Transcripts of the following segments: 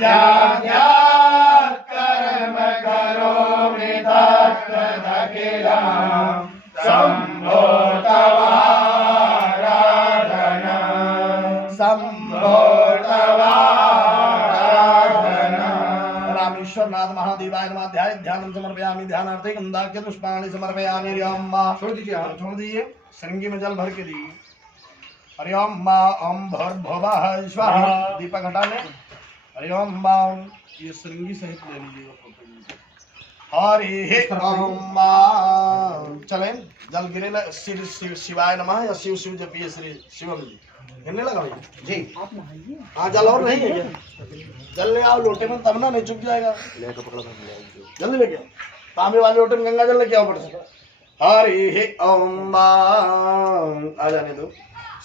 याज्ञात् कर्म करोमि तत्तदखिलं शम्भो तवाराधना शम्भो तवाराधना। रामेश्वरनाथ महादेवाय नमः। ध्यानं समर्पयामि। ध्यानार्थे गंधाख्य पुष्पाणि समर्पयामि। हरि ओम मां। छोड़ दीजिए श्रृंगी में जल भर के दी। हरि ओम मां। ओम भूर्भुवः स्वाहा। दीपक हटा ले। हरि ओम मां। ये श्रृंगी सहित ले लीजिएगा फोटो। हरि ओम मां। चलें जल गिरे ना। शिवाय नमः या शिव शिव जपिए श्री शिवम जी। गिरने लगा भैया जी। हाँ जल और नहीं है क्या? जल ले आओ लोटे में, तब ना नहीं चुक जाएगा। जल्दी लेके आओ। तांबे वाले लोटे में गंगा जल लेके आओ पड़ सकता। हरि ओम मां। आ जाने दो।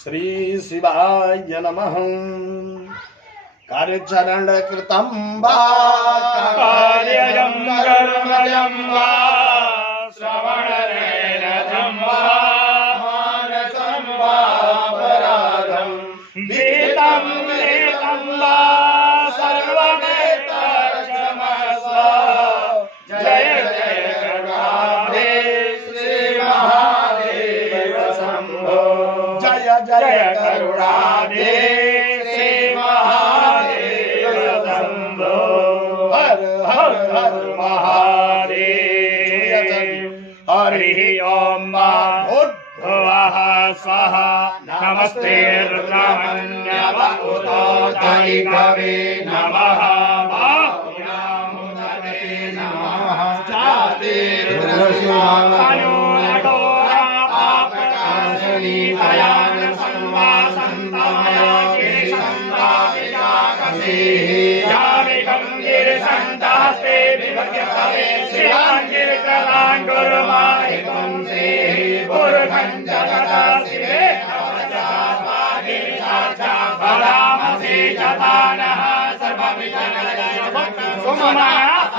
श्री शिवाय नमः। कार्यचरण कृतं वा कार्यं कर्मजं वा श्रवणरेरजं वा मानसं वा अपराधं विहितं विहितं वा सर्वमेतत्क्षमस्व। जय जय करुणाब्धे श्री महादेव शंभो। जय जय करुणाब्धे श्री महादेव शंभो। हर हर हर महादेव। हरि ओम भूर्भुवः स्वहा। नमस्ते रुद्रमन्यवउतोतैकवे नमः। बाहुनामुदते नमः। जाते रुद्रशिवानुनटोरापापकाशनी तयान संवासन्तमया गिरिशन्दापिकाकसे। यामिकं गिरिशन्दास्ते विभज्यतवे शिवाङ्गिरिकलान् गुरुमाहितं से। पुरुषं जगता शिवे बलामसे जतानः सर्वविजनजय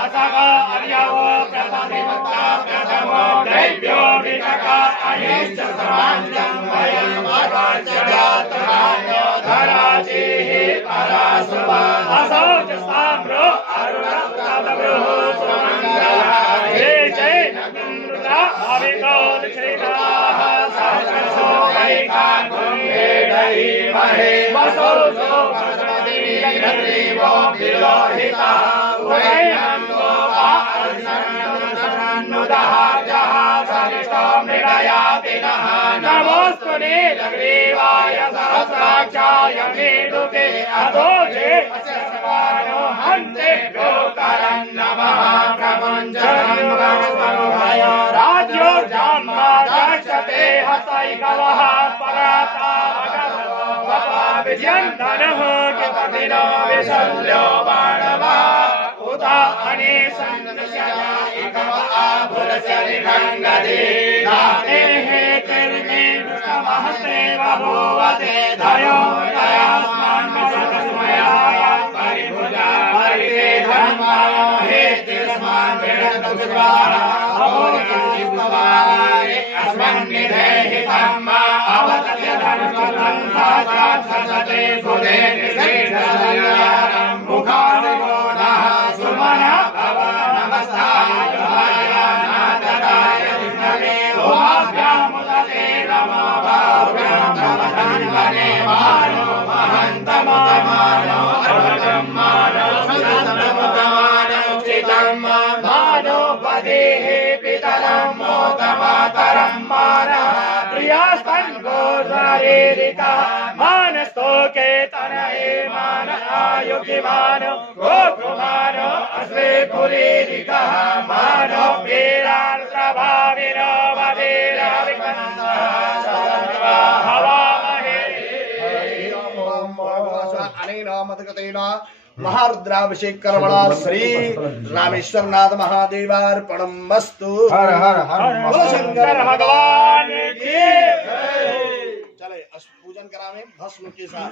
असग अर्यवो प्रथमोक्ता प्रथमो दैव्यो विकका अनिश्च समान्यं वयं वराज्यजातरान्यो धराजिः परासुवा। असौ च साम्रो अरुणप्रभृः सुमङ्गलाः। हे जैन गुरुता अविगोदक्षिताः सहस्रशो वैका कुम्भेडहि महे वसौ जो वसतिरिवो विलोहितः उभयं गोपा अर्षन्नुदः जहासनिष्ठो मृगयाति नः। नमोऽस्तु नीलग्रीवाय सहस्राक्षाय मीडुके अधोजे अस्यस्वानो हन्तेभ्यो करं नमः। प्रपञ्चनं गणस्वनुभय राज्यो जाम्मा दक्षते हसैकवः पराता विजयन्तनः कृतदिनो विशल्यो बाणवा उता अनेसन्नस्यायिकव आभुरस्य निभङ्गदे। धातेः तिर्मे दृष्टमहस्ते बभूवते धयो दयास्मान्मसतस्मयाय परिभुजा परिते धर्मायो हेतिरस्मान् विरतु स्वाहा। अवोर्यं अस्मन्निधेहितं मा अवतत्य धर्मं सहस्रात् ससते सुधे निषेधसंयारं मुखादिगोणः सुमनः भव नमस्ताय नाथकाय विष्णवे। उमाभ्यामुदते नमो बाहुभ्यां नमधन्वने मानो महन्तमुदमानो अर्वजं मानो सन्तमुदमानो चितं मानो पदेः पितरं मोदमातरं मानः प्रियास्तन्गोशारीरिकः मानस्तोके तनये मान आयुकिमान गोकुमानो अस्मे पुरीरिकः मानो वीरान्त्रभाविनो वधीरविकन्दः हवामहे। अनेन मदगतेन महारुद्राभिषेक कर्मणा श्री रामेश्वरनाथ महादेवार्पणमस्तु। हर हर हर शंकर भगवान की। चले पूजन करावे भस्म के साथ।